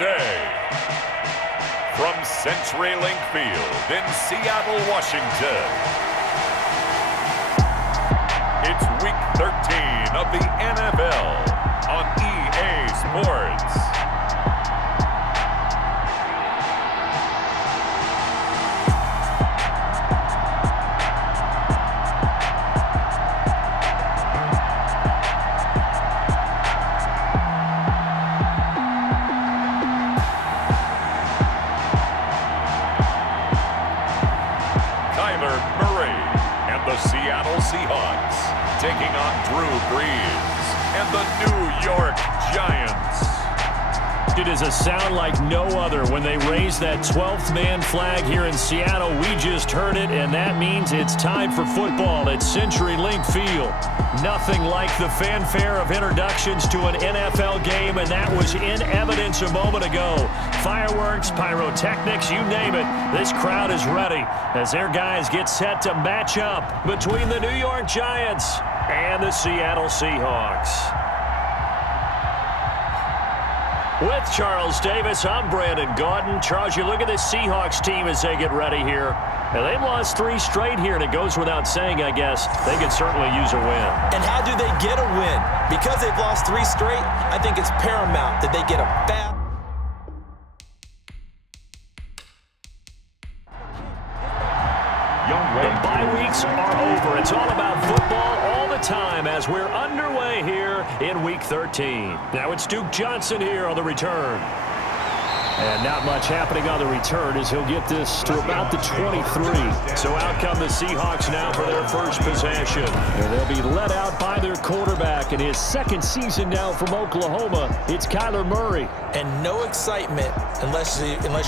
today. From CenturyLink Field in Seattle, Washington, it's Week 13 of the NFL on EA Sports. Seattle Seahawks taking on Drew Brees and the New York Giants. It is a sound like no other when they raise that 12th man flag here in Seattle. We just heard it, and that means it's time for football at CenturyLink Field. Nothing like the fanfare of introductions to an NFL game, and that was in evidence a moment ago. Fireworks, pyrotechnics, you name it. This crowd is ready as their guys get set to match up between the New York Giants and the Seattle Seahawks. With Charles Davis, I'm Brandon Gaudin. Charles, you look at this Seahawks team as they get ready here. And they've lost 3 straight here, and it goes without saying, I guess, they could certainly use a win. And how do they get a win? Because they've lost 3 straight, I think it's paramount that they get a fast. The bye weeks are over. It's all about football all the time as we're underway here in Week 13. Now it's Duke Johnson here on the return. And not much happening on the return as he'll get this to about the 23. So out come the Seahawks now for their first possession. And they'll be let out by their quarterback in his second season now from Oklahoma. It's Kyler Murray. And no excitement unless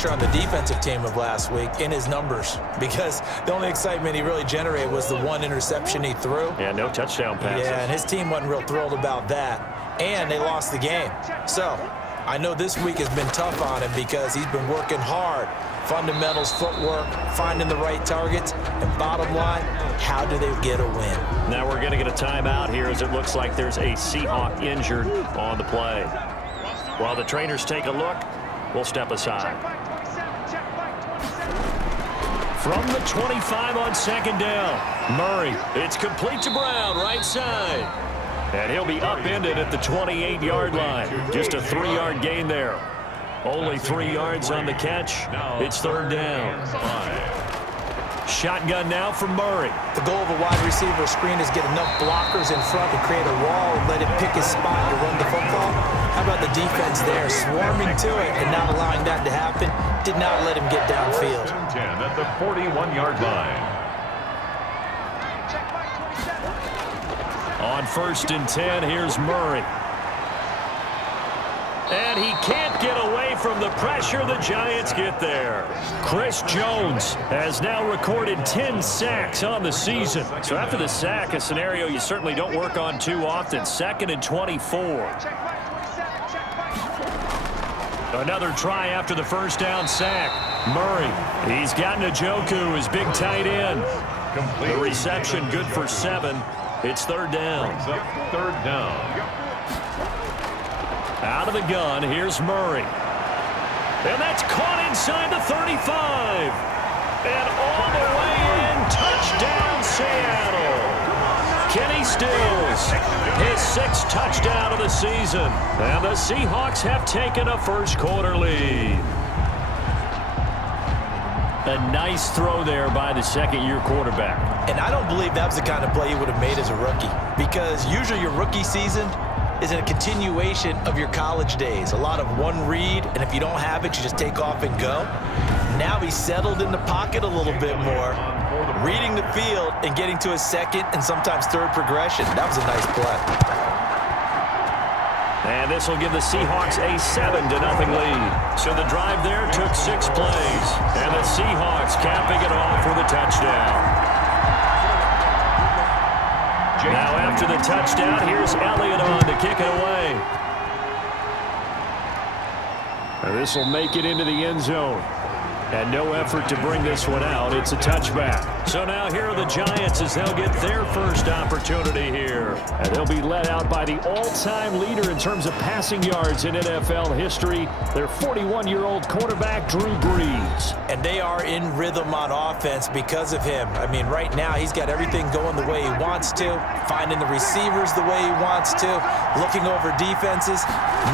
you're on the defensive team of last week in his numbers. Because the only excitement he really generated was the 1 interception he threw. Yeah, no touchdown passes. Yeah, and his team wasn't real thrilled about that. And they lost the game. So I know this week has been tough on him because he's been working hard. Fundamentals, footwork, finding the right targets, and bottom line, how do they get a win? Now we're going to get a timeout here as it looks like there's a Seahawk injured on the play. While the trainers take a look, we'll step aside. From the 25 on second down, Murray. It's complete to Brown, right side. And he'll be upended at the 28-yard line. Just a 3-yard gain there. Only 3 yards on the catch. It's third down. Shotgun now from Murray. The goal of a wide receiver screen is get enough blockers in front to create a wall and let him pick his spot to run the football. How about the defense there, swarming to it and not allowing that to happen? Did not let him get downfield. 10 at the 41-yard line. On 1st and 10, here's Murray. And he can't get away from the pressure the Giants get there. Chris Jones has now recorded 10 sacks on the season. So after the sack, a scenario you certainly don't work on too often. 2nd and 24. Another try after the first down sack. Murray, he's got Njoku, his big tight end. The reception good for 7. It's third down. Third down. Out of the gun, here's Murray. And that's caught inside the 35. And all the way in, touchdown Seattle. Kenny Stills, his 6th touchdown of the season. And the Seahawks have taken a first quarter lead. A nice throw there by the second-year quarterback. And I don't believe that was the kind of play he would have made as a rookie. Because usually your rookie season is a continuation of your college days. A lot of one read, and if you don't have it, you just take off and go. Now he's settled in the pocket a little bit more, reading the field and getting to his second and sometimes third progression. That was a nice play. And this will give the Seahawks a 7-0 lead. So the drive there took 6 plays. And the Seahawks capping it off with a touchdown. Now after the touchdown, here's Elliott on to kick it away. And this will make it into the end zone. And no effort to bring this one out. It's a touchback. So now here are the Giants as they'll get their first opportunity here. And they'll be led out by the all-time leader in terms of passing yards in NFL history, their 41-year-old quarterback, Drew Brees. And they are in rhythm on offense because of him. I mean, right now he's got everything going the way he wants to, finding the receivers the way he wants to, looking over defenses.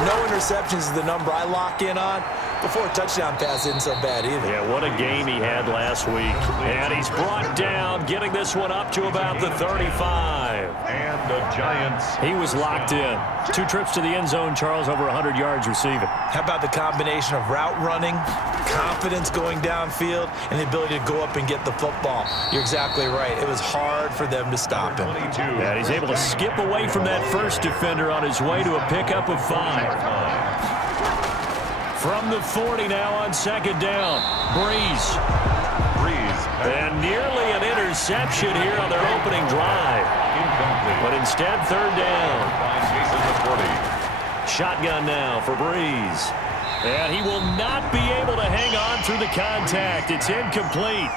No interceptions is the number I lock in on. Before a touchdown pass isn't so bad either. Yeah, what a game he had last week. And he's brought down, getting this one up to about the 35. And the Giants. He was locked in. 2 trips to the end zone, Charles, over 100 yards receiving. How about the combination of route running, confidence going downfield, and the ability to go up and get the football? You're exactly right. It was hard for them to stop him. Yeah, he's able to skip away from that first defender on his way to a pickup of 5. From the 40 now on second down. Brees. And nearly an interception here on their opening drive. But instead, third down. Shotgun now for Brees. And he will not be able to hang on through the contact. It's incomplete.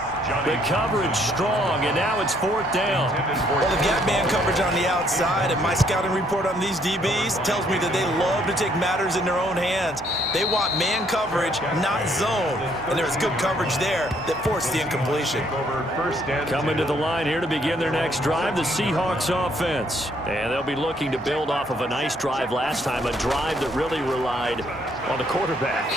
The coverage strong, and now it's fourth down. Well, they've got man coverage on the outside, and my scouting report on these DBs tells me that they love to take matters in their own hands. They want man coverage, not zone, and there's good coverage there that forced the incompletion. Coming to the line here to begin their next drive, the Seahawks offense. And they'll be looking to build off of a nice drive last time, a drive that really relied on the quarterback.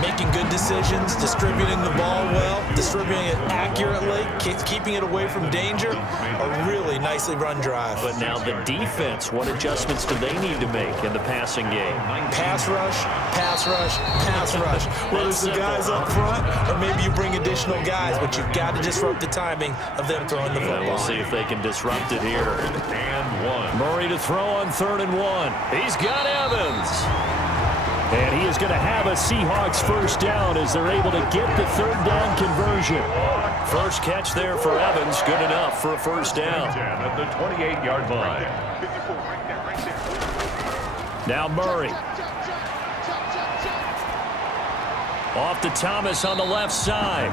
Making good decisions, distributing the ball well, distributing it accurately, keeping it away from danger. A really nicely run drive. But now the defense, what adjustments do they need to make in the passing game? Pass rush, pass rush, pass rush. Whether it's the guys up front or maybe you bring additional guys, but you've got to disrupt the timing of them throwing the football. We'll see if they can disrupt it here. And 1. Murray to throw on 3rd and 1. He's got Evans. And he is going to have a Seahawks first down as they're able to get the third down conversion. First catch there for Evans, good enough for a first down. At the 28-yard line. Now Murray. Off to Thomas on the left side.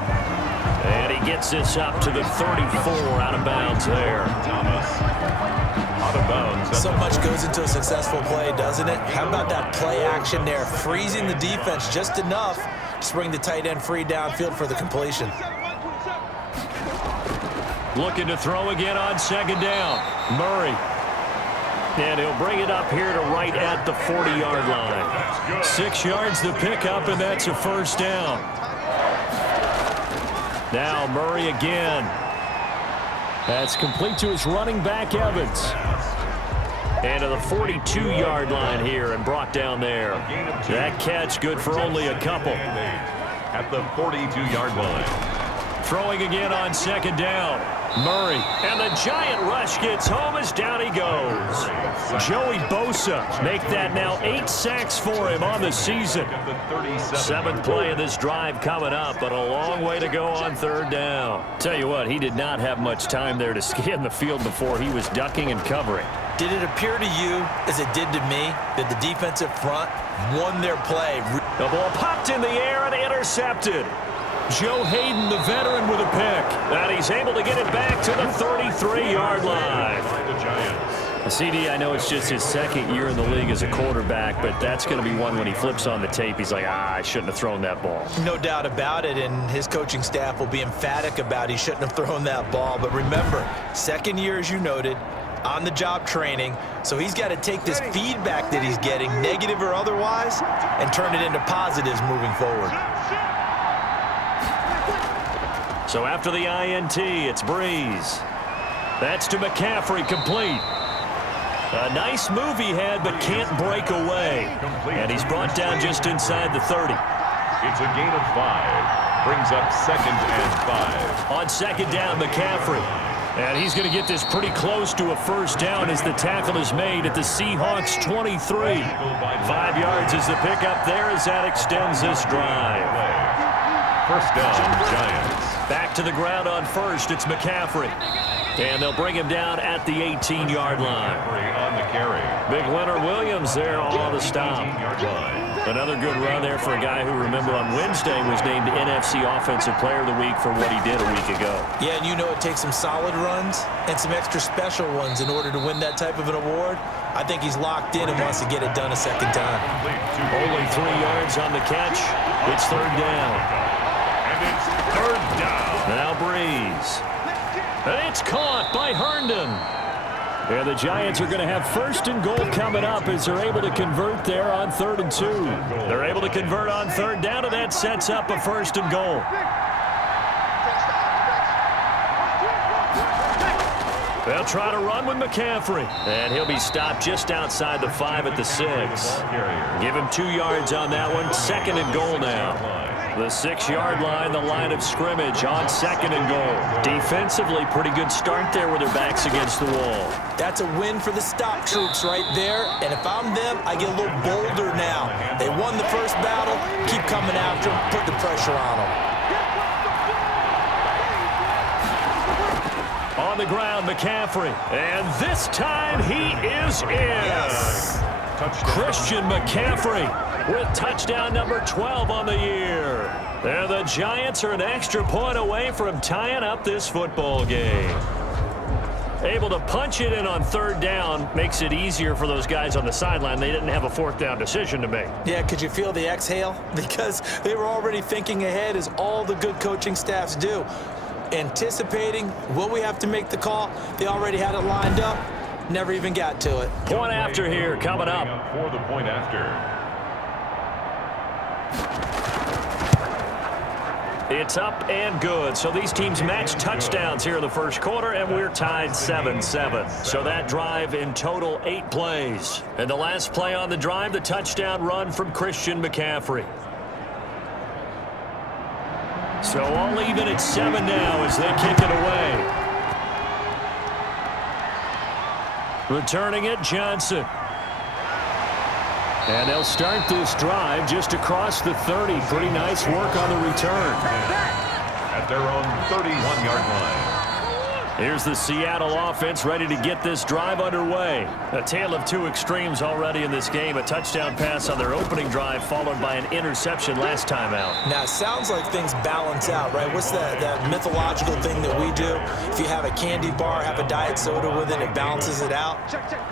And he gets this up to the 34, out of bounds there. Thomas. Out of bounds. So much goes into a successful play, doesn't it? How about that play action there, freezing the defense just enough to bring the tight end free downfield for the completion. Looking to throw again on second down. Murray. And he'll bring it up here to right at the 40-yard line. 6 yards to pick up, and that's a first down. Now Murray again. That's complete to his running back, Evans. And to the 42-yard line here and brought down there. That catch good for only a couple. At the 42-yard line. Throwing again on second down. Murray. And the giant rush gets home as down he goes. Joey Bosa make that now 8 sacks for him on the season. 7th play of this drive coming up, but a long way to go on third down. Tell you what, he did not have much time there to scan the field before he was ducking and covering. Did it appear to you, as it did to me, that the defensive front won their play? The ball popped in the air and intercepted. Joe Hayden, the veteran, with a pick. And he's able to get it back to the 33-yard line. CD, I know it's just his 2nd year in the league as a quarterback, but that's going to be one when he flips on the tape, he's like, I shouldn't have thrown that ball. No doubt about it, and his coaching staff will be emphatic about he shouldn't have thrown that ball. But remember, 2nd year, as you noted, on-the-job training, so he's got to take this feedback that he's getting, negative or otherwise, and turn it into positives moving forward. So after the INT, it's Brees. That's to McCaffrey, complete. A nice move he had, but can't break away. And he's brought down just inside the 30. It's a gain of 5. Brings up 2nd and 5. On second down, McCaffrey. And he's going to get this pretty close to a first down as the tackle is made at the Seahawks 23. 5 yards is the pickup there as that extends this drive. First down, Giants. Back to the ground on first, it's McCaffrey. And they'll bring him down at the 18-yard line. On the carry. Big Leonard Williams there on the stop. Another good run there for a guy who, remember, on Wednesday was named NFC Offensive Player of the Week for what he did a week ago. Yeah, and you know it takes some solid runs and some extra special ones in order to win that type of an award. I think he's locked in and wants to get it done a second time. Only 3 yards on the catch. It's third down. And it's third down. Now Breeze. And it's caught by Herndon. And the Giants are going to have first and goal coming up as they're able to convert there on 3rd and 2. They're able to convert on third down, and that sets up a first and goal. They'll try to run with McCaffrey. And he'll be stopped just outside the 5 at the 6. Give him 2 yards on that one. 2nd and goal now. The 6-yard line, the line of scrimmage on 2nd and goal. Defensively, pretty good start there with their backs against the wall. That's a win for the stop troops right there. And if I'm them, I get a little bolder now. They won the first battle. Keep coming after them. Put the pressure on them. On the ground, McCaffrey. And this time he is in. Yes. Christian McCaffrey with touchdown number 12 on the year. And the Giants are an extra point away from tying up this football game. Able to punch it in on third down makes it easier for those guys on the sideline. They didn't have a fourth down decision to make. Yeah, could you feel the exhale? Because they were already thinking ahead, as all the good coaching staffs do. Anticipating, will we have to make the call? They already had it lined up. Never even got to it. Point after here coming up. For the point after. It's up and good. So these teams match touchdowns here in the first quarter, and we're tied 7-7. So that drive in total 8 plays. And the last play on the drive, the touchdown run from Christian McCaffrey. So all even at 7 now as they kick it away. Returning it, Johnson. And they'll start this drive just across the 30. Pretty nice work on the return. At their own 31-yard line. Here's the Seattle offense ready to get this drive underway. A tale of 2 extremes already in this game. A touchdown pass on their opening drive followed by an interception last time out. Now, it sounds like things balance out, right? What's that mythological thing that we do? If you have a candy bar, have a diet soda with it, it balances it out.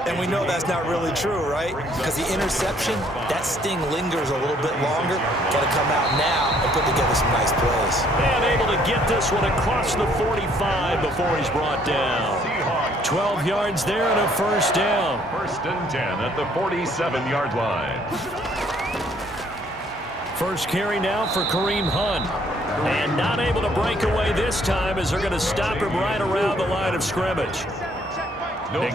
And we know that's not really true, right? Because the interception, that sting lingers a little bit longer. Got to come out now and put together some nice plays. And able to get this one across the 45 before he's brought down. 12 yards there and a first down. First and 10 at the 47-yard line. First carry now for Kareem Hunt. And not able to break away this time as they're going to stop him right around the line of scrimmage.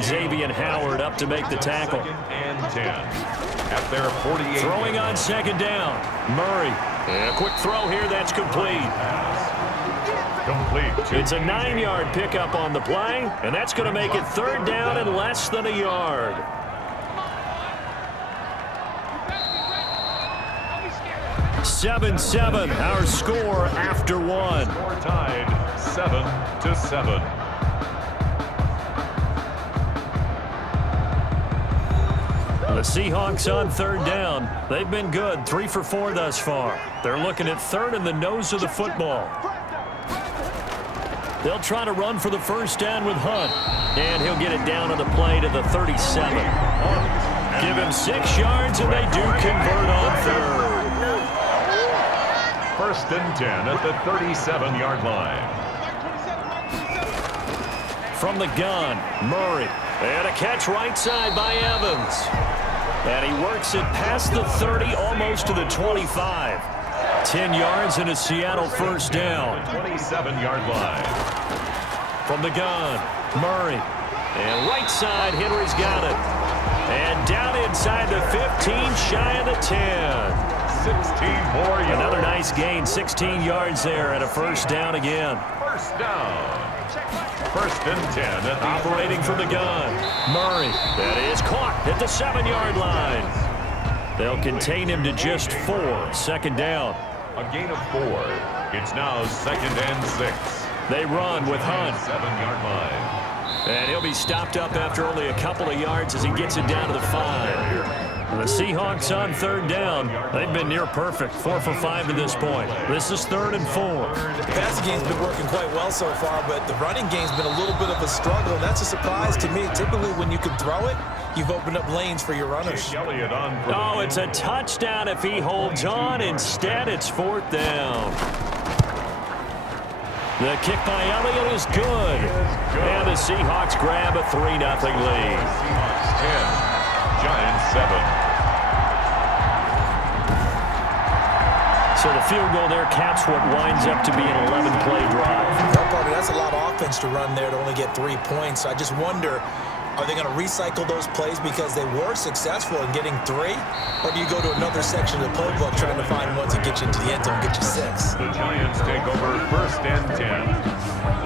Xavier Howard up to make the tackle. And 10 at their 48. Throwing on second down. Murray. And a quick throw here that's complete. It's a 9-yard pickup on the play, and that's going to make it third down and less than a yard. (7-7) our score after 1. Score tied 7-7. The Seahawks on third down. They've been good, 3 for 4 thus far. They're looking at third in the nose of the football. They'll try to run for the first down with Hunt. And he'll get it down on the play to the 37. Give him 6 yards, and they do convert on third. First and 10 at the 37-yard line. From the gun, Murray. And a catch right side by Evans. And he works it past the 30, almost to the 25. 10 yards and a Seattle first down. 27-yard line. From the gun, Murray. And right side, Henry's got it. And down inside the 15, shy of the 10. 16 more yards. Another nice gain, 16 yards there, and a first down again. First down. First and 10 at the operating from the gun. Murray. That is caught at the 7-yard line. They'll contain him to just 4. Second down. A gain of 4. It's now second and 6. They run with Hunt. 7-yard line. And he'll be stopped up after only a couple of yards as he gets it down to the 5. The Seahawks on third down. They've been near perfect. 4 for 5 to this point. This is 3rd and 4. The passing game's been working quite well so far, but the running game's been a little bit of a struggle, and that's a surprise to me. Typically, when you can throw it, you've opened up lanes for your runners. Oh, it's a touchdown if he holds on. Instead, it's 4th down. The kick by Elliott is good. And the Seahawks grab a 3-0 lead. Seahawks 10, Giants 7. So the field goal there caps what winds up to be an 11-play drive. Well, partner, that's a lot of offense to run there to only get 3 points. So I just wonder, are they going to recycle those plays because they were successful in getting 3? Or do you go to another section of the playbook trying to find one to get you into the end zone, get you 6? The Giants take over 1st and 10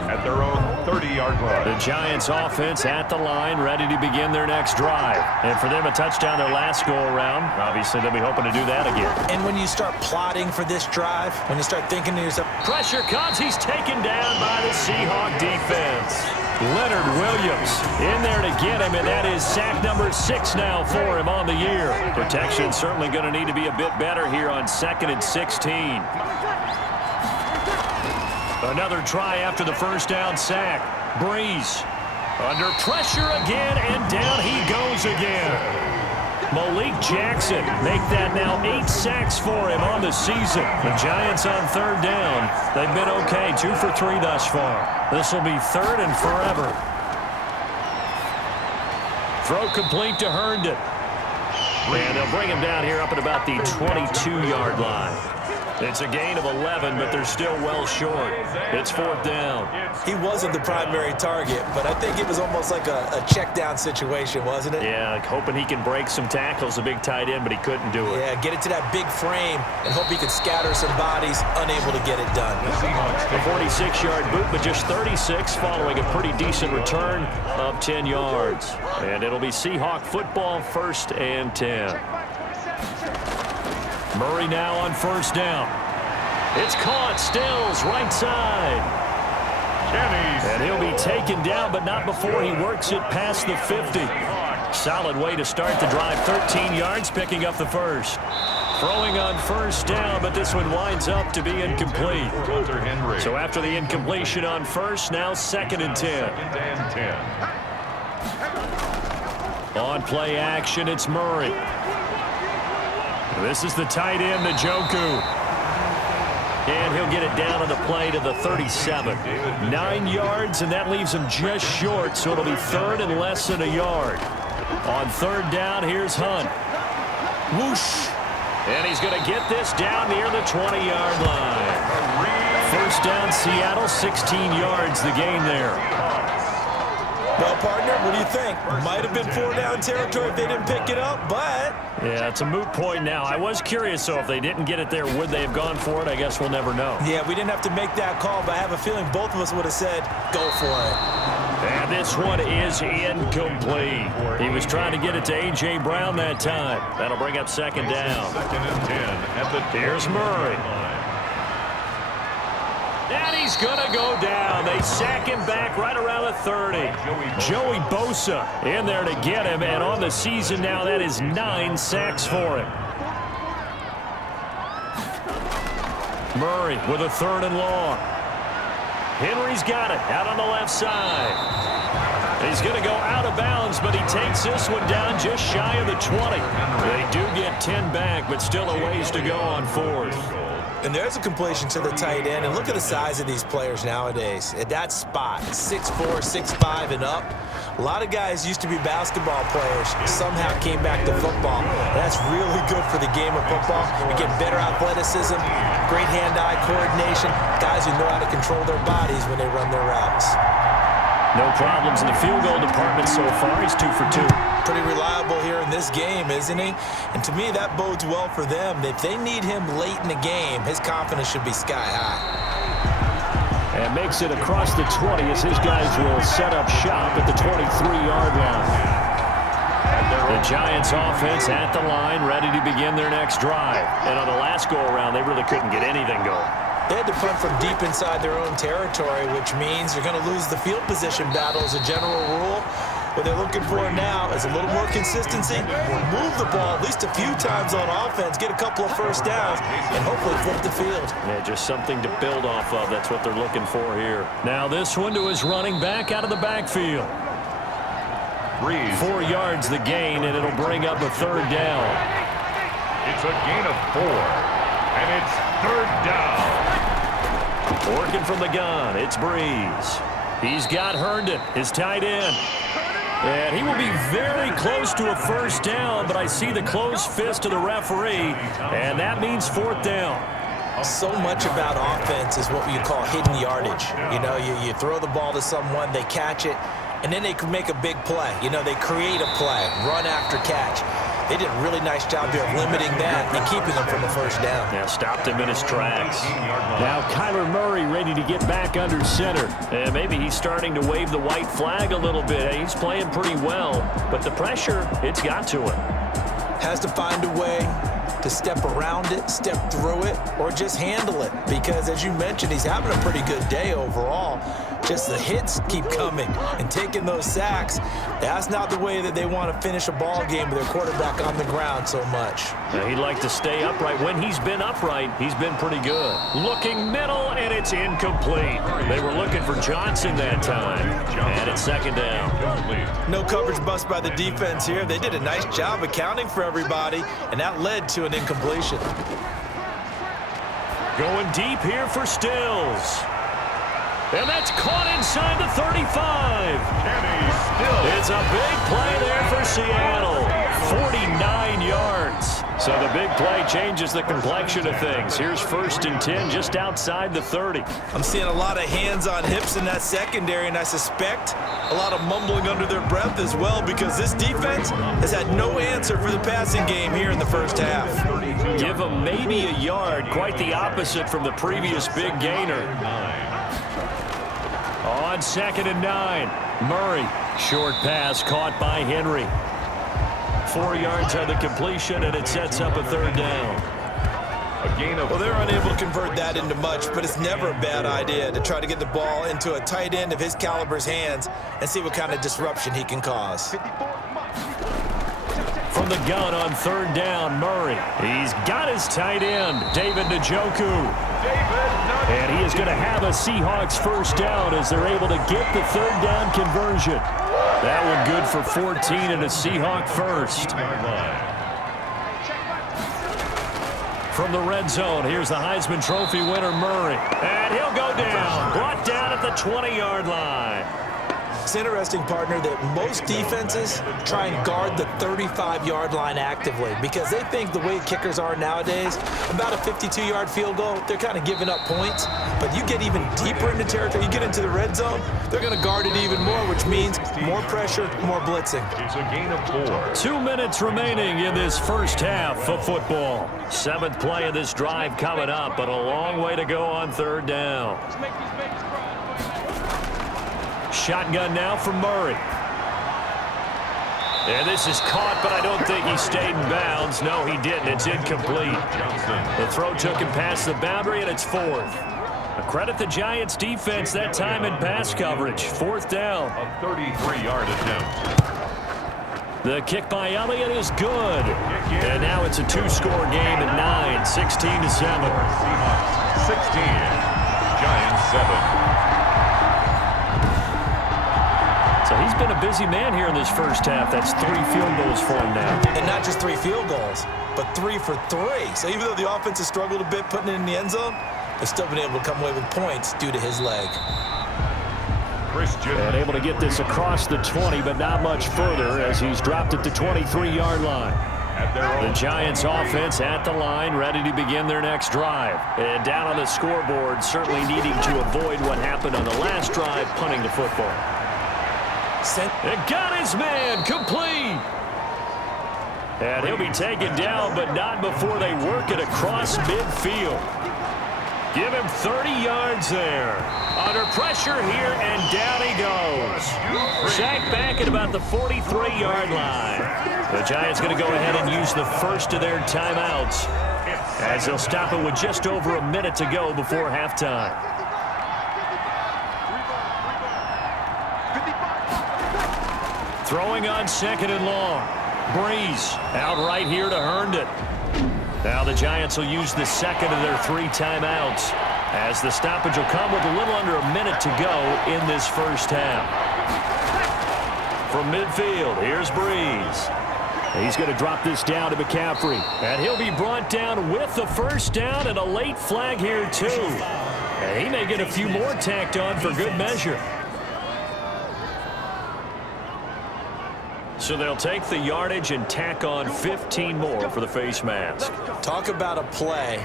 at their own 30-yard line. The Giants offense at the line, ready to begin their next drive. And for them, a touchdown their last go-around. Obviously, they'll be hoping to do that again. And when you start plotting for this drive, when you start thinking to yourself, pressure comes. He's taken down by the Seahawk defense. Leonard Williams in there to get him, and that is sack number 6 now for him on the year. Protection certainly going to need to be a bit better here on 2nd and 16. Another try after the first down sack. Breeze under pressure again, and down he goes again. Malik Jackson make that now 8 sacks for him on the season. The Giants on 3rd down. They've been okay, 2 for 3 thus far. This will be 3rd and forever. Throw complete to Herndon. And they'll bring him down here up at about the 22-yard line. It's a gain of 11, but they're still well short. It's 4th down. He wasn't the primary target, but I think it was almost like a check down situation, wasn't it? Yeah, like hoping he can break some tackles, a big tight end, but he couldn't do it. Yeah, get it to that big frame and hope he could scatter some bodies, unable to get it done. A 46-yard boot, but just 36 following a pretty decent return of 10 yards. And it'll be Seahawk football, 1st and 10. Murray now on 1st down. It's caught. Stills right side. And he'll be taken down, but not before he works it past the 50. Solid way to start the drive. 13 yards, picking up the first. Throwing on 1st down, but this one winds up to be incomplete. So after the incompletion on 1st, now 2nd and 10. On play action, it's Murray. This is the tight end, Njoku. And he'll get it down on the play to the 37. 9 yards, and that leaves him just short, so it'll be 3rd and less than a yard. On 3rd down, here's Hunt. Whoosh. And he's going to get this down near the 20-yard line. 1st down, Seattle, 16 yards, the gain there. Well, partner, what do you think? Might have been 4-down territory if they didn't pick it up, but... Yeah, it's a moot point now. I was curious, so if they didn't get it there, would they have gone for it? I guess we'll never know. Yeah, we didn't have to make that call, but I have a feeling both of us would have said, go for it. And this one is incomplete. He was trying to get it to A.J. Brown that time. That'll bring up 2nd down. 2nd and 10 at the Here's Murray. And he's going to go down. They sack him back right around the 30. Joey Bosa in there to get him. And on the season now, that is 9 sacks for him. Murray with a 3rd and long. Henry's got it out on the left side. He's going to go out of bounds, but he takes this one down just shy of the 20. They do get 10 back, but still a ways to go on 4th. And there's a completion to the tight end. And look at the size of these players nowadays. At that spot, 6'4", 6'5", and up. A lot of guys used to be basketball players, somehow came back to football. That's really good for the game of football. You get better athleticism, great hand-eye coordination, guys who know how to control their bodies when they run their routes. No problems in the field goal department so far. He's 2 for 2. Pretty reliable here in this game, isn't he? And to me, that bodes well for them. If they need him late in the game, his confidence should be sky high. And makes it across the 20 as his guys will set up shop at the 23-yard line. The Giants offense at the line, ready to begin their next drive. And on the last go-around, they really couldn't get anything going. They had to punt from deep inside their own territory, which means you're going to lose the field position battle as a general rule. What they're looking for now is a little more consistency, move the ball at least a few times on offense, get a couple of first downs, and hopefully flip the field. Yeah, just something to build off of. That's what they're looking for here. Now this one to his running back out of the backfield. 4 yards the gain, and it'll bring up a third down. It's a gain of 4, and it's third down. Working from the gun, it's Breeze. He's got Herndon, his tight end. And he will be very close to a first down, but I see the closed fist of the referee, and that means fourth down. So much about offense is what you call hidden yardage. You know, you throw the ball to someone, they catch it, and then they can make a big play. You know, they create a play, run after catch. They did a really nice job there of limiting that and keeping them from a first down. Yeah, stopped him in his tracks. Now Kyler Murray ready to get back under center. And maybe he's starting to wave the white flag a little bit. He's playing pretty well, but the pressure, it's got to him. Has to find a way to step around it, step through it, or just handle it. Because as you mentioned, he's having a pretty good day overall. Just the hits keep coming and taking those sacks. That's not the way that they want to finish a ball game with their quarterback on the ground so much. Now, he'd like to stay upright. When he's been upright, he's been pretty good. Looking middle, and it's incomplete. They were looking for Johnson that time. And it's second down. No coverage bust by the defense here. They did a nice job accounting for everybody, and that led to an incompletion. Going deep here for Stills. And that's caught inside the 35. It's a big play there for Seattle. 49 yards. So the big play changes the complexion of things. Here's 1st and 10 just outside the 30. I'm seeing a lot of hands on hips in that secondary, and I suspect a lot of mumbling under their breath as well, because this defense has had no answer for the passing game here in the first half. Give them maybe a yard, quite the opposite from the previous big gainer. On 2nd and 9, Murray. Short pass caught by Henry. 4 yards on the completion, and it sets up a third down. Well, they're unable to convert that into much, but it's never a bad idea to try to get the ball into a tight end of his caliber's hands and see what kind of disruption he can cause. From the gun on 3rd down, Murray. He's got his tight end, David Njoku. And he is going to have a Seahawks first down as they're able to get the 3rd down conversion. That one good for 14 and a Seahawk first. From the red zone, here's the Heisman Trophy winner, Murray. And he'll go down, brought down at the 20-yard line. It's interesting, partner, that most defenses try and guard the 35-yard line actively because they think the way kickers are nowadays, about a 52-yard field goal, they're kind of giving up points. But you get even deeper into territory, you get into the red zone, they're going to guard it even more, which means more pressure, more blitzing. It's a gain of 4. 2 minutes remaining in this first half of football. 7th play of this drive coming up, but a long way to go on 3rd down. Shotgun now from Murray. And this is caught, but I don't think he stayed in bounds. No, he didn't. It's incomplete. The throw took him past the boundary, and it's 4th. Credit the Giants' defense that time in pass coverage. 4th down. A 33-yard attempt. The kick by Elliott is good. And now it's a 2-score game at 9, 16-7. 16. Giants 7. So he's been a busy man here in this first half. That's 3 field goals for him now. And not just 3 field goals, but 3 for 3. So even though the offense has struggled a bit putting it in the end zone, they've still been able to come away with points due to his leg. And able to get this across the 20, but not much further as he's dropped it to 23-yard line. The Giants offense at the line, ready to begin their next drive. And down on the scoreboard, certainly needing to avoid what happened on the last drive, punting the football. And got his man complete. And he'll be taken down, but not before they work it across midfield. Give him 30 yards there. Under pressure here, and down he goes. Sacked back at about the 43-yard line. The Giants going to go ahead and use the first of their timeouts as they'll stop it with just over a minute to go before halftime. Throwing on 2nd and long. Breeze out right here to Herndon. Now the Giants will use the second of their 3 timeouts, as the stoppage will come with a little under a minute to go in this first half. From midfield, here's Breeze. He's going to drop this down to McCaffrey, and he'll be brought down with the first down and a late flag here too. And he may get a few more tacked on for good measure. So they'll take the yardage and tack on 15 more for the face mask. Talk about a play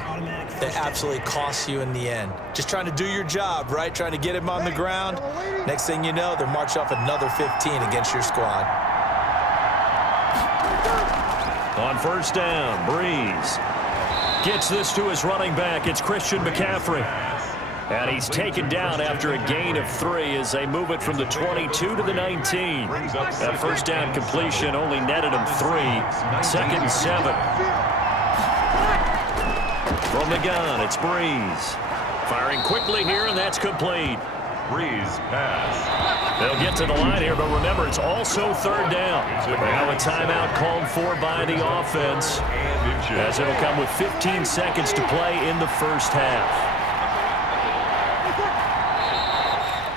that absolutely costs you in the end. Just trying to do your job, right? Trying to get him on the ground. Next thing you know, they're march off another 15 against your squad. On first down, Breeze gets this to his running back. It's Christian McCaffrey. And he's taken down after a gain of 3 as they move it from the 22 to the 19. That first down completion only netted him 3. 2nd and 7. From the gun, it's Breeze. Firing quickly here, and that's complete. Breeze pass. They'll get to the line here, but remember, it's also 3rd down. Now a timeout called for by the offense, as it'll come with 15 seconds to play in the first half.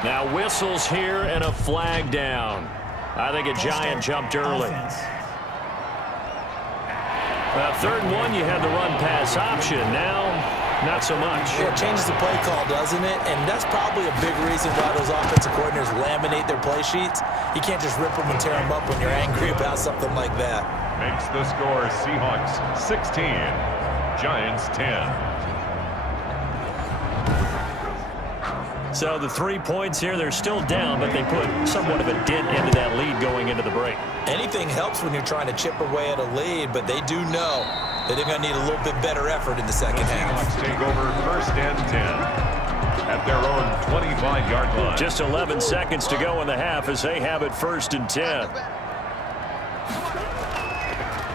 Now whistles here and a flag down. I think a Giant jumped early. 3rd and 1, you had the run-pass option. Now, not so much. Yeah, it changes the play call, doesn't it? And that's probably a big reason why those offensive coordinators laminate their play sheets. You can't just rip them and tear them up when you're angry about something like that. Makes the score Seahawks 16, Giants 10. So the 3 points here, they're still down, but they put somewhat of a dent into that lead going into the break. Anything helps when you're trying to chip away at a lead, but they do know that they're going to need a little bit better effort in the second half. Seahawks take over 1st and 10 at their own 25-yard line. Just 11 seconds to go in the half as they have it 1st and 10.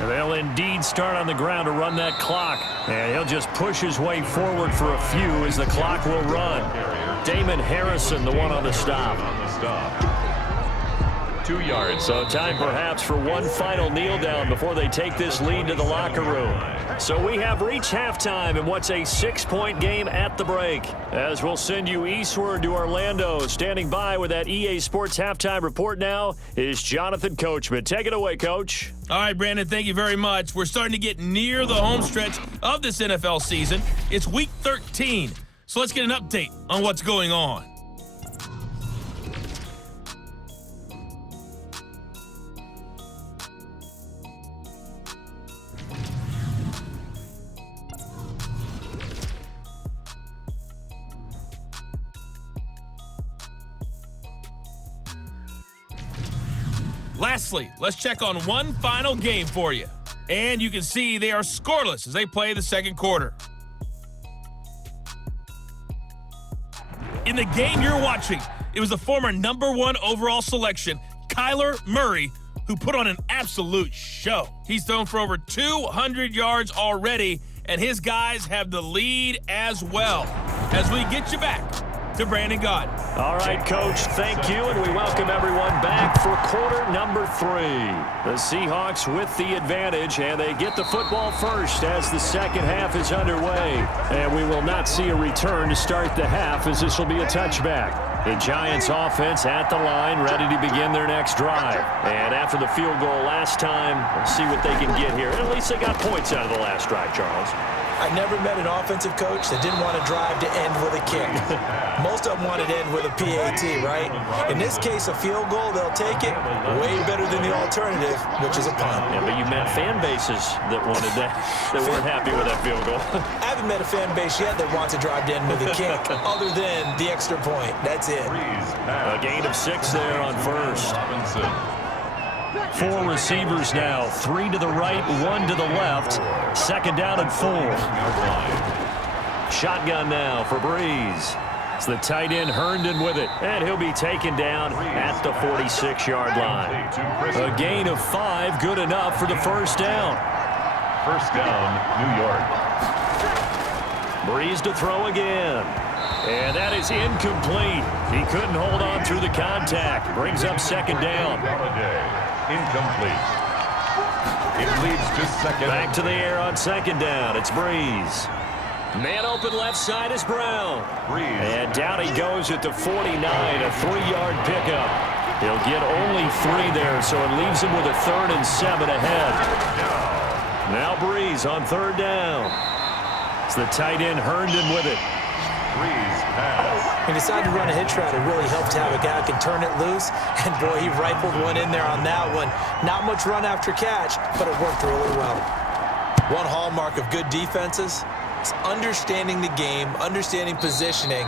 They'll indeed start on the ground to run that clock. And he'll just push his way forward for a few as the clock will run. Damon Harrison, the one on the stop. 2 yards. So time perhaps for one final kneel down before they take this lead to the locker room. So we have reached halftime in what's a 6-point game at the break. As we'll send you eastward to Orlando. Standing by with that EA Sports halftime report now is Jonathan Coachman. Take it away, Coach. All right, Brandon, thank you very much. We're starting to get near the home stretch of this NFL season. It's Week 13, so let's get an update on what's going on. Lastly, let's check on one final game for you. And you can see they are scoreless as they play the second quarter. In the game you're watching, it was the former #1 overall selection, Kyler Murray, who put on an absolute show. He's thrown for over 200 yards already, and his guys have the lead as well. As we get you back to Brandon Gaudin. All right, Coach, thank you, and we welcome everyone back for quarter number 3. The Seahawks with the advantage, and they get the football first as the second half is underway. And we will not see a return to start the half, as this will be a touchback. The Giants offense at the line, ready to begin their next drive. And after the field goal last time, we'll see what they can get here. At least they got points out of the last drive, Charles. I never met an offensive coach that didn't want to drive to end with a kick. Most of them wanted to end with a PAT, right? In this case, a field goal, they'll take it. Way better than the alternative, which is a punt. Yeah, but you met fan bases that wanted that, that weren't happy with that field goal. I haven't met a fan base yet that wants to drive to end with a kick, other than the extra point. That's it. A gain of 6 there on first. 4 receivers now, 3 to the right, 1 to the left. Second down and 4. Shotgun now for Breeze. It's the tight end Herndon with it, and he'll be taken down at the 46-yard line. A gain of 5, good enough for the first down. First down, New York. Breeze to throw again. And that is incomplete. He couldn't hold on through the contact. Brings up second down. Incomplete. It leads to second. Back to the air on second down. It's Breeze. Man open left side is Brown. Breeze. And down he goes at the 49, a 3-yard pickup. He'll get only 3 there, so it leaves him with a 3rd and 7 ahead. Now Breeze on 3rd down. It's the tight end Herndon with it. Breeze pass. He decided to run a hitch route. It really helped to have a guy who can turn it loose. And, boy, he rifled one in there on that one. Not much run after catch, but it worked really well. One hallmark of good defenses is understanding the game, understanding positioning,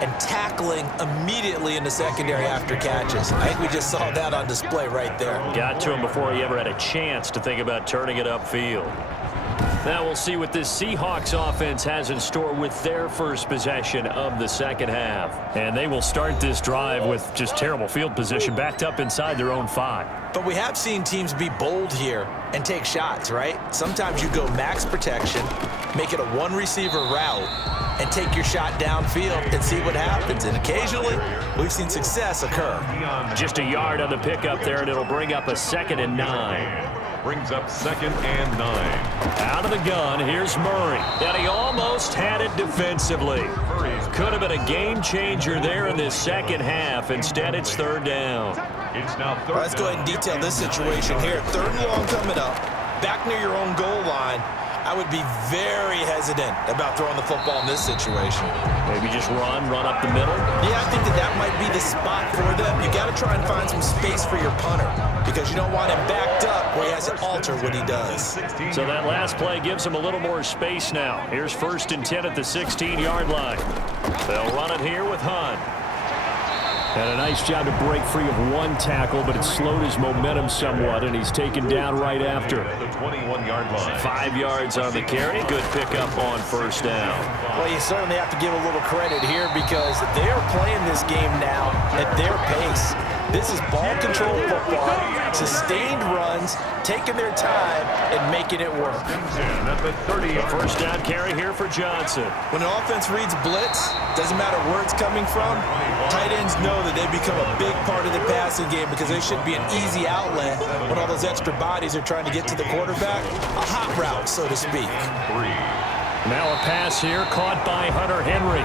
and tackling immediately in the secondary after catches. I think we just saw that on display right there. Got to him before he ever had a chance to think about turning it upfield. Now we'll see what this Seahawks offense has in store with their first possession of the second half. And they will start this drive with just terrible field position, backed up inside their own 5. But we have seen teams be bold here and take shots, right? Sometimes you go max protection, make it a one-receiver route, and take your shot downfield and see what happens. And occasionally, we've seen success occur. Just a yard on the pickup there, and it'll bring up a 2nd and 9. Brings up 2nd and 9. Out of the gun, here's Murray. And he almost had it defensively. Could have been a game changer there in this second half. Instead, it's 3rd down. It's now 3rd. Let's go ahead and detail this situation here. 3rd and long coming up. Back near your own goal line. I would be very hesitant about throwing the football in this situation. Maybe just run up the middle. Yeah, I think that might be the spot for them. You got to try and find some space for your punter because you don't want him backed up where he has to alter what he does. So that last play gives him a little more space now. Here's 1st and 10 at the 16-yard line. They'll run it here with Hunt. And a nice job to break free of one tackle, but it slowed his momentum somewhat, and he's taken down right after. The 21-yard line. 5 yards on the carry. Good pickup on 1st down. Well, you certainly have to give a little credit here because they are playing this game now at their pace. This is ball control football, sustained runs, taking their time and making it work. At the 30. 1st down carry here for Johnson. When an offense reads blitz, doesn't matter where it's coming from, tight ends know that they become a big part of the passing game because they should be an easy outlet when all those extra bodies are trying to get to the quarterback. A hot route, so to speak. Now a pass here caught by Hunter Henry.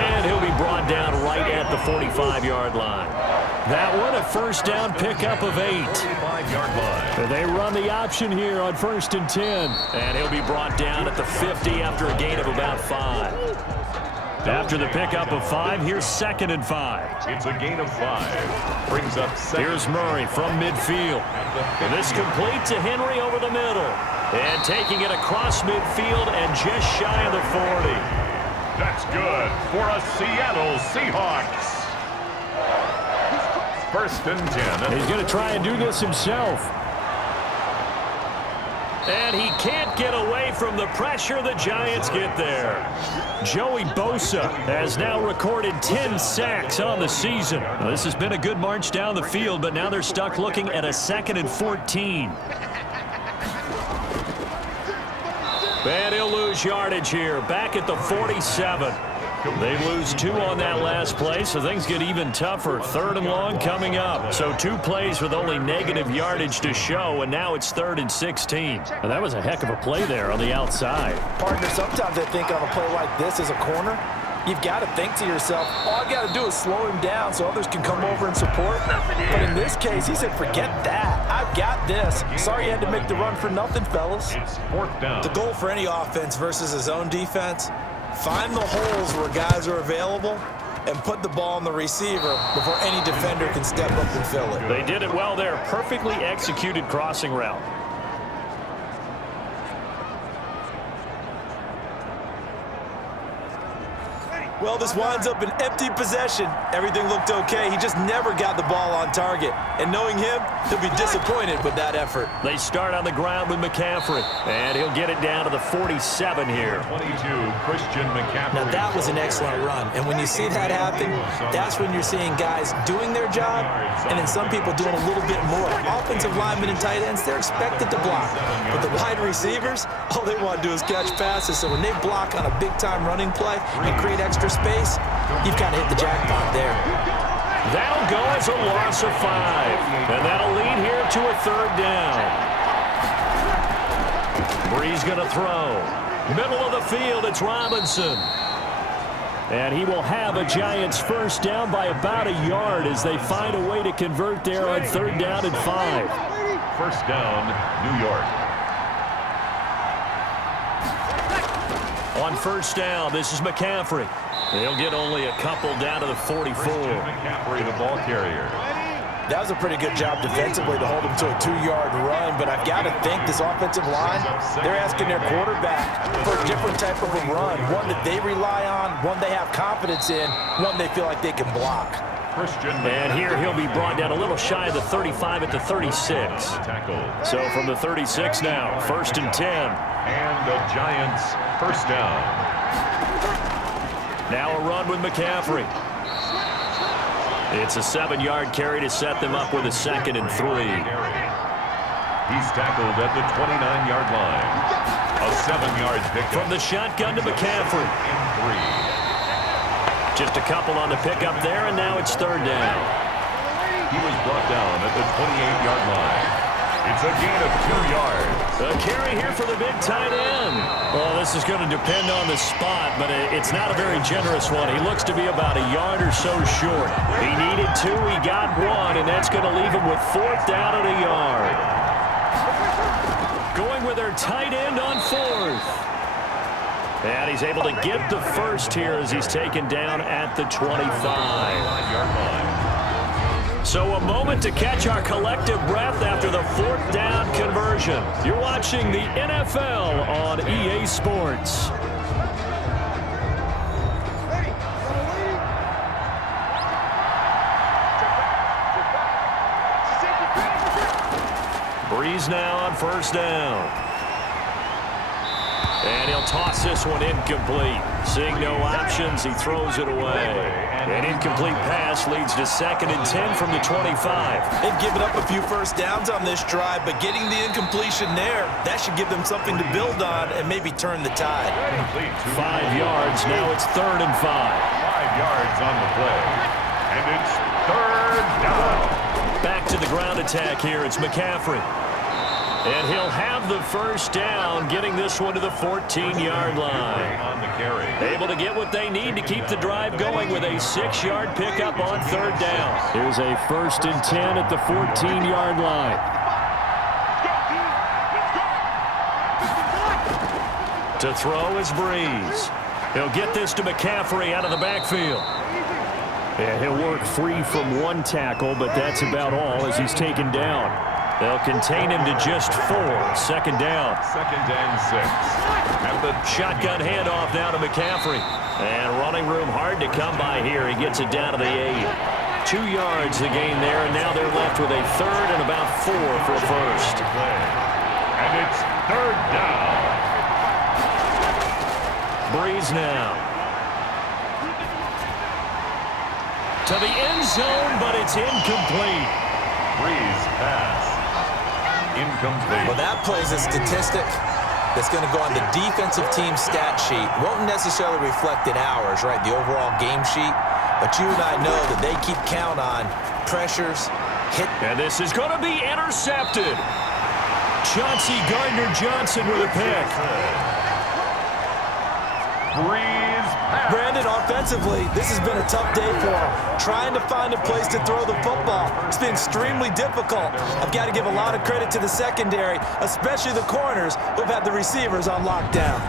And he'll be brought down right at the 45-yard line. That one, a 1st down pickup of 8. 45-yard line. They run the option here on 1st and 10. And he'll be brought down at the 50 after a gain of about 5. After the pickup of 5, here's 2nd and 5. It's a gain of 5. Brings up 2nd. Here's Murray from midfield. This complete to Henry over the middle. And taking it across midfield and just shy of the 40. That's good for a Seattle Seahawks. 1st and 10. He's going to try and do this himself. And he can't get away from the pressure. The Giants get there. Joey Bosa has now recorded 10 sacks on the season. Now, this has been a good march down the field, but now they're stuck looking at a 2nd and 14. And he'll lose yardage here. Back at the 47. They lose 2 on that last play, so things get even tougher. 3rd and long coming up. So 2 plays with only negative yardage to show, and now it's 3rd and 16. And that was a heck of a play there on the outside. Partner, sometimes I think on a play like this as a corner, you've got to think to yourself, all I got to do is slow him down so others can come over and support. But in this case, he said, forget that. I've got this. Sorry you had to make the run for nothing, fellas. It's 4th down. The goal for any offense versus his own defense, find the holes where guys are available and put the ball on the receiver before any defender can step up and fill it. They did it well there. Perfectly executed crossing route. Well, this winds up an empty possession. Everything looked okay. He just never got the ball on target. And knowing him, he'll be disappointed with that effort. They start on the ground with McCaffrey. And he'll get it down to the 47 here. 22, Christian McCaffrey. Now, that was an excellent run. And when you see that happen, that's when you're seeing guys doing their job and then some people doing a little bit more. Offensive linemen and tight ends, they're expected to block. But the wide receivers, all they want to do is catch passes. So when they block on a big-time running play and create extra after space, you've kind of hit the jackpot there. That'll go as a loss of 5. And that'll lead here to a 3rd down. Brees going to throw. Middle of the field, it's Robinson. And he will have a Giants first down by about a yard as they find a way to convert there on 3rd down and 5. First down, New York. On first down, this is McCaffrey. He'll get only a couple down to the 44. McCaffrey, the ball carrier. That was a pretty good job defensively to hold him to a 2-yard run, but I've got to think this offensive line, they're asking their quarterback for a different type of a run, one that they rely on, one they have confidence in, one they feel like they can block. And here he'll be brought down a little shy of the 35 at the 36. So from the 36 now, 1st and 10. And the Giants first down. Now a run with McCaffrey. It's a 7-yard carry to set them up with a 2nd and 3. He's tackled at the 29-yard line. A 7-yard pickup. From the shotgun to McCaffrey. Just a couple on the pickup there, and now it's 3rd down. He was brought down at the 28-yard line. It's a gain of 2 yards. A carry here for the big tight end. Well, this is going to depend on the spot, but it's not a very generous one. He looks to be about a yard or so short. He needed 2, he got 1, and that's going to leave him with 4th down at a yard. Going with their tight end on 4th. And he's able to get the first here as he's taken down at the 25-yard line. So a moment to catch our collective breath after the 4th down conversion. You're watching the NFL on EA Sports. Brees now on first down. And he'll toss this one incomplete. Seeing no options, he throws it away. An incomplete pass leads to 2nd and 10 from the 25. They've given up a few first downs on this drive, but getting the incompletion there, that should give them something to build on and maybe turn the tide. 5 yards, now it's 3rd and 5. 5 yards on the play. And it's 3rd down. Back to the ground attack here, it's McCaffrey. And he'll have the first down, getting this one to the 14-yard line. On the carry. Able to get what they need to keep the drive going with a 6-yard pickup on 3rd down. Here's a 1st and 10 at the 14-yard line. To throw is Brees. He'll get this to McCaffrey out of the backfield. And he'll work free from 1 tackle, but that's about all as he's taken down. They'll contain him to just 4. 2nd down. 2nd and 6. At the shotgun handoff now to McCaffrey. And running room hard to come by here. He gets it down to the 8. 2 yards the gain there, and now they're left with a 3rd and about 4 for a first. And it's 3rd down. Brees now. To the end zone, but it's incomplete. Brees pass. Incomplete. Well, that plays a statistic that's going to go on the defensive team stat sheet. Won't necessarily reflect in ours, right, the overall game sheet. But you and I know that they keep count on pressures, hit. And this is going to be intercepted. Chauncey Gardner-Johnson with a pick. Brees pass. Brandon, offensively, this has been a tough day for him. Trying to find a place to throw the football. It's been extremely difficult. I've got to give a lot of credit to the secondary, especially the corners who've had the receivers on lockdown.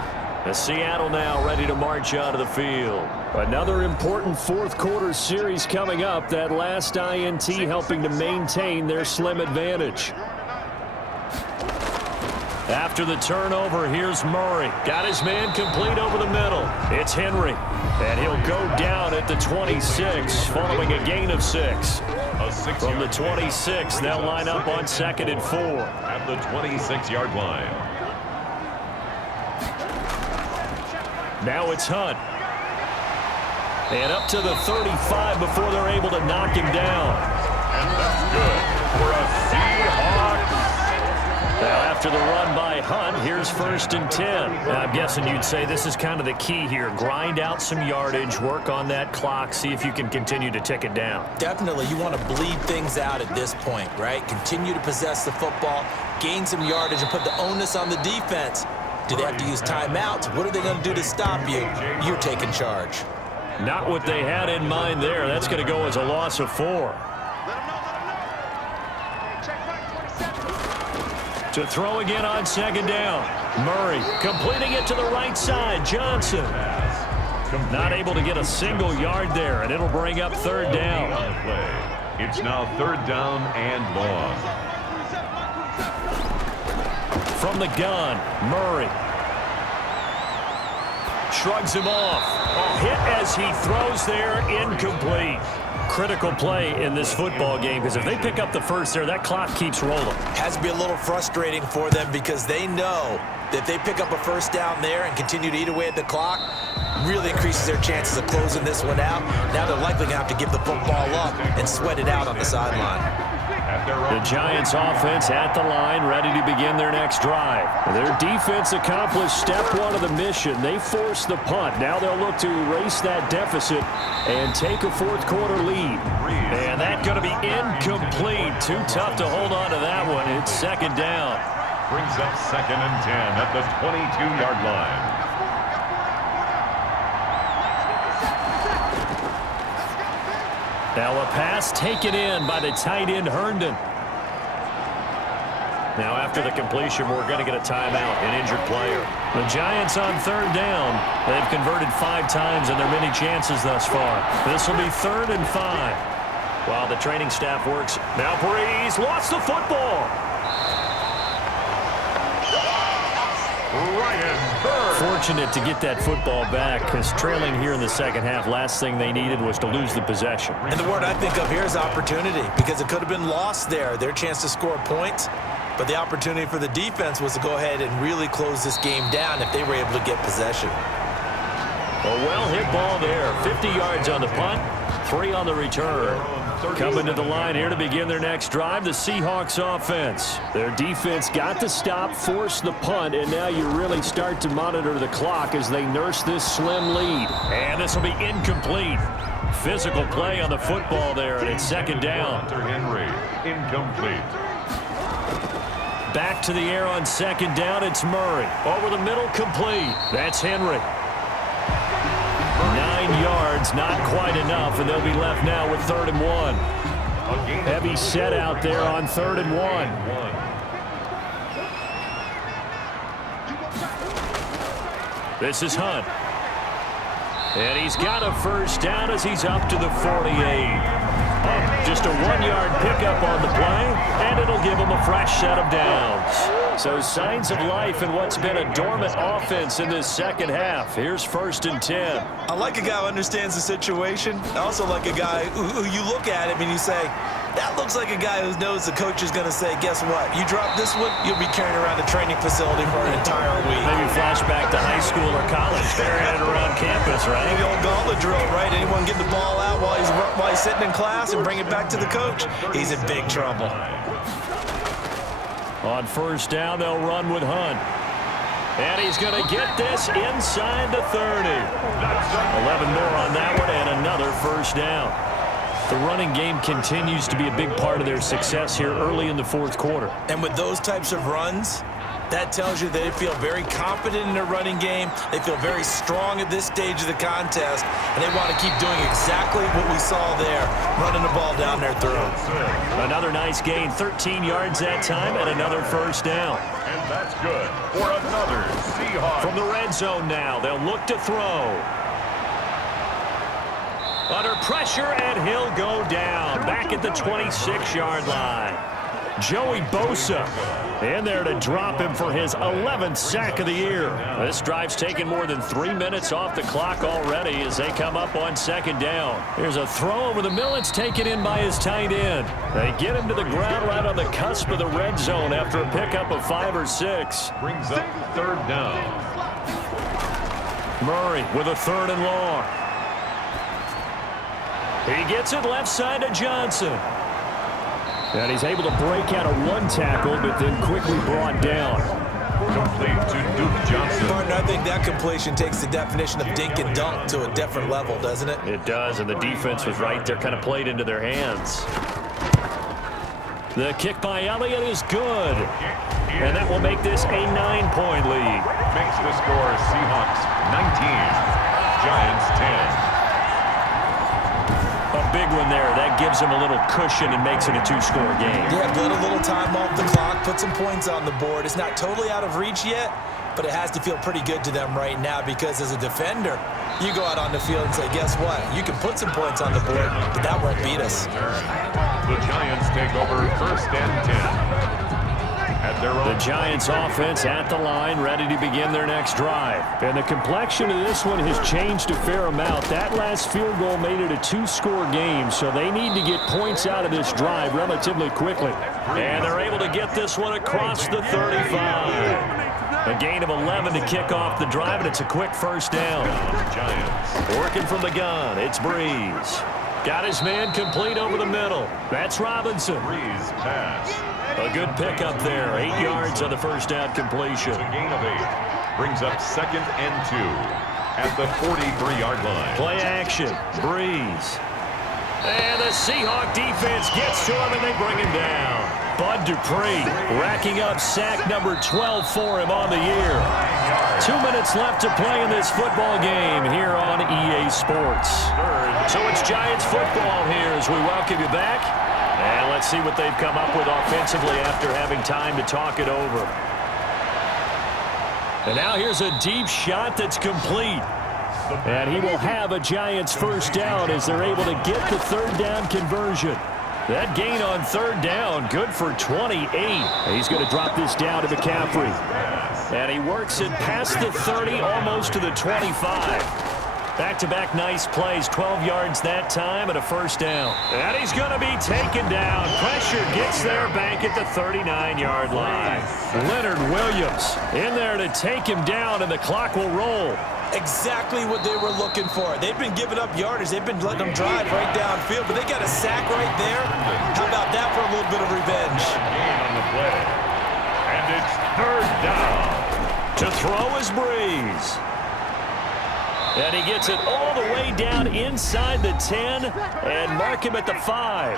Seattle now ready to march out of the field. Another important 4th quarter series coming up. That last INT helping to maintain their slim advantage. After the turnover, here's Murray. Got his man complete over the middle. It's Henry. And he'll go down at the 26 following a gain of 6. From the 26, they'll line up on 2nd and 4. At the 26-yard line. Now it's Hunt. And up to the 35 before they're able to knock him down. And that's good for a Seahawks. Now after the run by Hunt. Here's 1st and 10. I'm guessing you'd say this is kind of the key here. Grind out some yardage, work on that clock, see if you can continue to tick it down. Definitely, you want to bleed things out at this point, right? Continue to possess the football, gain some yardage, and put the onus on the defense. Do they have to use timeouts? What are they going to do to stop you? You're taking charge. Not what they had in mind there. That's going to go as a loss of 4. To throw again on 2nd down. Murray completing it to the right side. Johnson not able to get a single yard there, and it'll bring up 3rd down. It's now 3rd down and long. From the gun, Murray shrugs him off. A hit as he throws there, incomplete. Critical play in this football game, because if they pick up the first there, that clock keeps rolling. Has to be a little frustrating for them because they know that if they pick up a 1st down there and continue to eat away at the clock, really increases their chances of closing this one out. Now they're likely going to have to give the football up and sweat it out on the sideline. The Giants offense at the line, ready to begin their next drive. Their defense accomplished step 1 of the mission. They forced the punt. Now they'll look to erase that deficit and take a 4th quarter lead. And that's going to be incomplete. Too tough to hold on to that one. It's 2nd down. Brings up 2nd and 10 at the 22-yard line. Now a pass taken in by the tight end Herndon. Now after the completion, we're going to get a timeout, an injured player. The Giants on 3rd down. They've converted 5 times in their many chances thus far. This will be 3rd and 5. While the training staff works. Now Breeze lost the football. Fortunate to get that football back, because trailing here in the 2nd half, last thing they needed was to lose the possession. And the word I think of here is opportunity, because it could have been lost there, their chance to score points. But the opportunity for the defense was to go ahead and really close this game down if they were able to get possession. A well-hit ball there. 50 yards on the punt, 3 on the return. Coming to the line here to begin their next drive, the Seahawks offense. Their defense got the stop, forced the punt, and now you really start to monitor the clock as they nurse this slim lead. And this will be incomplete. Physical play on the football there, and it's 2nd down. Henry, incomplete. Back to the air on 2nd down, it's Murray. Over the middle, complete. That's Henry. 9 yards, not quite enough, and they'll be left now with 3rd and 1. Heavy set out there on 3rd and 1. This is Hunt. And he's got a 1st down as he's up to the 48. Just a 1-yard pickup on the play, and it'll give him a fresh set of downs. So signs of life in what's been a dormant offense in this 2nd half. Here's 1st and 10. I like a guy who understands the situation. I also like a guy who you look at him and you say, that looks like a guy who knows the coach is going to say, guess what? You drop this one, you'll be carrying around the training facility for an entire week. Maybe flashback to high school or college, carrying it around campus, right? The old gauntlet drill, right? Anyone get the ball out while he's sitting in class and bring it back to the coach? He's in big trouble. On 1st down, they'll run with Hunt. And he's going to get this inside the 30. 11 more on that one, and another 1st down. The running game continues to be a big part of their success here early in the 4th quarter. And with those types of runs, that tells you they feel very confident in their running game. They feel very strong at this stage of the contest, and they want to keep doing exactly what we saw there, running the ball down their throat. Another nice gain, 13 yards that time, and another 1st down. And that's good for another Seahawks. From the red zone now, they'll look to throw. Under pressure, and he'll go down. Back at the 26-yard line. Joey Bosa in there to drop him for his 11th sack of the year. This drive's taken more than 3 minutes off the clock already as they come up on 2nd down. Here's a throw over the middle. It's taken in by his tight end. They get him to the ground right on the cusp of the red zone after a pickup of 5 or 6. Brings up 3rd down. Murray with a 3rd and long. He gets it left side to Johnson. And he's able to break out of one tackle, but then quickly brought down. Complete to Duke Johnson. Partner, I think that completion takes the definition of dink and dunk to a different level, doesn't it? It does, and the defense was right there, kind of played into their hands. The kick by Elliott is good. And that will make this a 9-point lead. Makes the score Seahawks 19, Giants 10. A big one there. That gives them a little cushion and makes it a 2-score game. Yeah, get a little time off the clock, put some points on the board. It's not totally out of reach yet, but it has to feel pretty good to them right now because as a defender, you go out on the field and say, guess what? You can put some points on the board, but that won't beat us. The Giants take over 1st and 10. At their own. The Giants offense at the line, ready to begin their next drive. And the complexion of this one has changed a fair amount. That last field goal made it a 2-score game, so they need to get points out of this drive relatively quickly. And they're able to get this one across the 35. A gain of 11 to kick off the drive, and it's a quick 1st down. Giants. Working from the gun, it's Breeze. Got his man complete over the middle. That's Robinson. Breeze pass. A good pickup there. 8 yards on the 1st down completion. It's a gain of 8. Brings up 2nd and 2 at the 43-yard line. Play action. Breeze. And the Seahawk defense gets to him, and they bring him down. Bud Dupree racking up sack number 12 for him on the year. 2 minutes left to play in this football game here on EA Sports. So it's Giants football here as we welcome you back. And let's see what they've come up with offensively after having time to talk it over. And now here's a deep shot that's complete. And he will have a Giants 1st down as they're able to get the 3rd down conversion. That gain on 3rd down, good for 28. He's going to drop this down to McCaffrey. And he works it past the 30, almost to the 25. Back-to-back nice plays, 12 yards that time and a 1st down. And he's going to be taken down. Pressure gets there back at the 39-yard line. Leonard Williams in there to take him down, and the clock will roll. Exactly what they were looking for. They've been giving up yardage. They've been letting them drive right downfield, but they got a sack right there. How about that for a little bit of revenge? Gain on the play. And it's 3rd down. To throw is Breeze. And he gets it all the way down inside the 10 and mark him at the 5.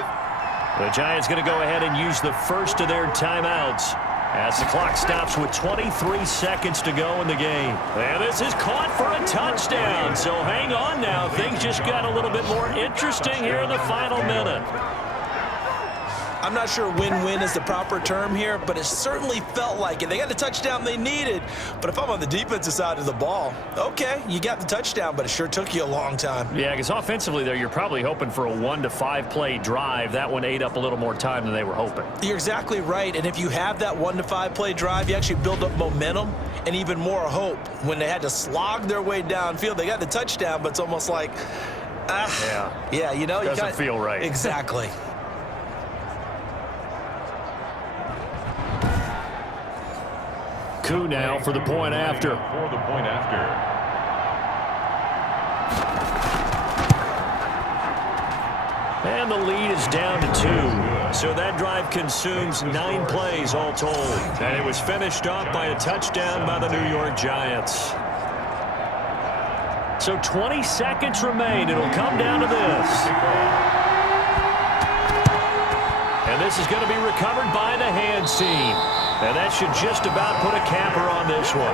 The Giants going to go ahead and use the first of their timeouts as the clock stops with 23 seconds to go in the game. And this is caught for a touchdown. So hang on now. Things just got a little bit more interesting here in the final minute. I'm not sure win-win is the proper term here, but it certainly felt like it. They got the touchdown they needed, but if I'm on the defensive side of the ball, okay, you got the touchdown, but it sure took you a long time. Yeah, because offensively there, you're probably hoping for a 1 to 5 play drive. That one ate up a little more time than they were hoping. You're exactly right, and if you have that 1 to 5 play drive, you actually build up momentum and even more hope. When they had to slog their way downfield, they got the touchdown, but it's almost like, yeah, you know. Doesn't feel right. Exactly. Coup now for the point after. For the point after. And the lead is down to 2. So that drive consumes 9 plays all told. And it was finished off by a touchdown by the New York Giants. So 20 seconds remain. It'll come down to this. And this is going to be recovered by the hands team. And that should just about put a capper on this one.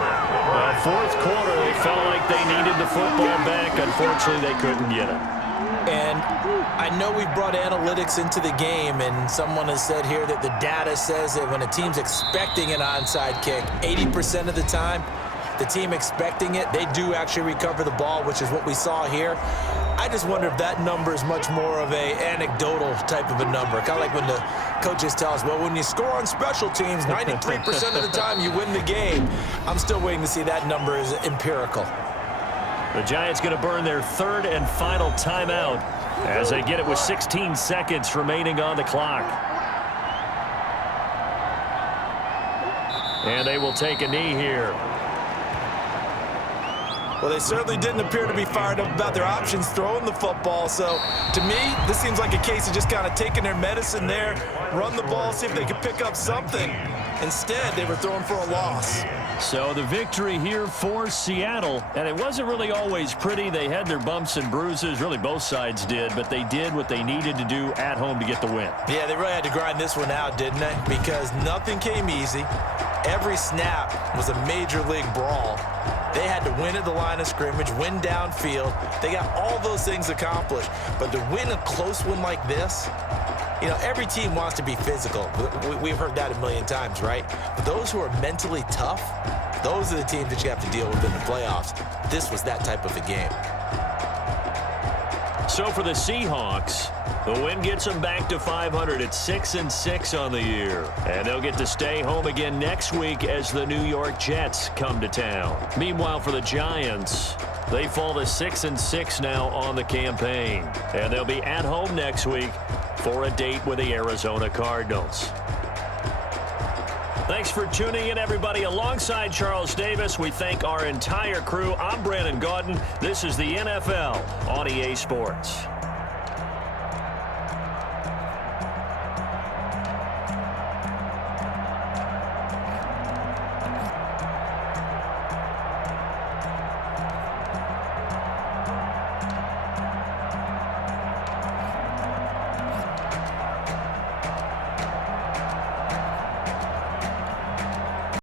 4th quarter, they felt like they needed the football back. Unfortunately, they couldn't get it. And I know we brought analytics into the game, and someone has said here that the data says that when a team's expecting an onside kick, 80% of the time, the team expecting it, they do actually recover the ball, which is what we saw here. I just wonder if that number is much more of a anecdotal type of a number. Kind of like when the coaches tell us, well, when you score on special teams, 93% of the time you win the game. I'm still waiting to see that number is empirical. The Giants going to burn their 3rd and final timeout as they get it with 16 seconds remaining on the clock. And they will take a knee here. Well, they certainly didn't appear to be fired up about their options throwing the football. So, to me, this seems like a case of just kind of taking their medicine there, run the ball, see if they could pick up something. Instead, they were throwing for a loss. So the victory here for Seattle, and it wasn't really always pretty. They had their bumps and bruises, really both sides did, but they did what they needed to do at home to get the win. Yeah, they really had to grind this one out, didn't they? Because nothing came easy. Every snap was a major league brawl. They had to win at the line of scrimmage, win downfield. They got all those things accomplished. But to win a close one like this, you know, every team wants to be physical. We've heard that a million times, right? But those who are mentally tough, those are the teams that you have to deal with in the playoffs. This was that type of a game. So for the Seahawks, the win gets them back to 500 at 6-6 on the year. And they'll get to stay home again next week as the New York Jets come to town. Meanwhile, for the Giants, they fall to 6-6 now on the campaign. And they'll be at home next week for a date with the Arizona Cardinals. Thanks for tuning in, everybody. Alongside Charles Davis, we thank our entire crew. I'm Brandon Gaudin. This is the NFL on EA Sports.